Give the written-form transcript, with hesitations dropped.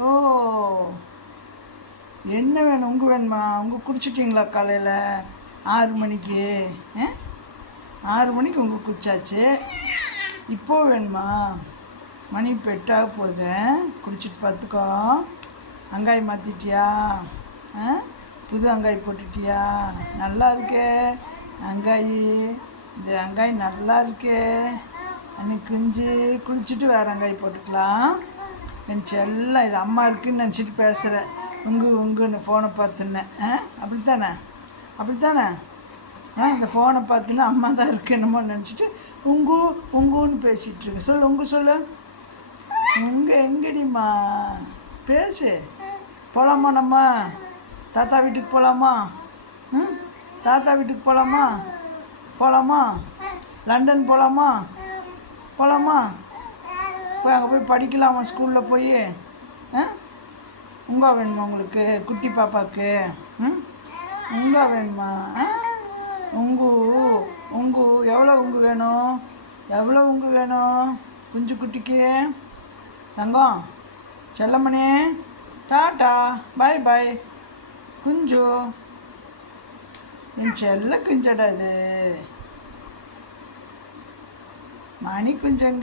ஓ, என்ன வேணும்? உங்க வேணுமா? உங்க குடிச்சிட்டிங்களா காலையில் 6 மணிக்கு? 6 மணிக்கு உங்க குடிச்சாச்சு. இப்போ வேணுமா? மணி இப்போ 8 போகுது. குடிச்சிட்டு பார்த்துக்கோ. வெங்காயம் மாற்றிட்டியா? புது வெங்காயம் போட்டுட்டியா? நல்லா இருக்கே வெங்காயி. இந்த வெங்காயம் நல்லா இருக்கே. அன்னைக்கு குளிச்சுட்டு வேறு வெங்காயம் போட்டுக்கலாம். என் செல்லம், இது அம்மா இருக்குன்னு நினச்சிட்டு பேசுகிறேன். உங்குன்னு ஃபோனை பார்த்துன்னேன். அப்படித்தானே? அப்படித்தானே? இந்த ஃபோனை பார்த்துன்னு அம்மா தான் இருக்கு என்னமோ நினச்சிட்டு உங்குன்னு பேசிகிட்ருக்கு. சொல்லு. எங்கடிம்மா பேசு. போகலாமா நம்ம? தாத்தா வீட்டுக்கு போகலாமா? தாத்தா வீட்டுக்கு போகலாமா? லண்டன் போகலாமா? போய் அங்கே போய் படிக்கலாமா? ஸ்கூலில் போய் உங்கா வேணுமா உங்களுக்கு? குட்டி பாப்பாவுக்கு உங்கா வேணுமா? உங்கு எவ்வளோ உங்கு வேணும்? குஞ்சு குட்டிக்கு தங்கம் செல்லமணி, டாட்டா, பாய் குஞ்சு. என் செல்ல குஞ்சடா இது. மணி குஞ்சங்க.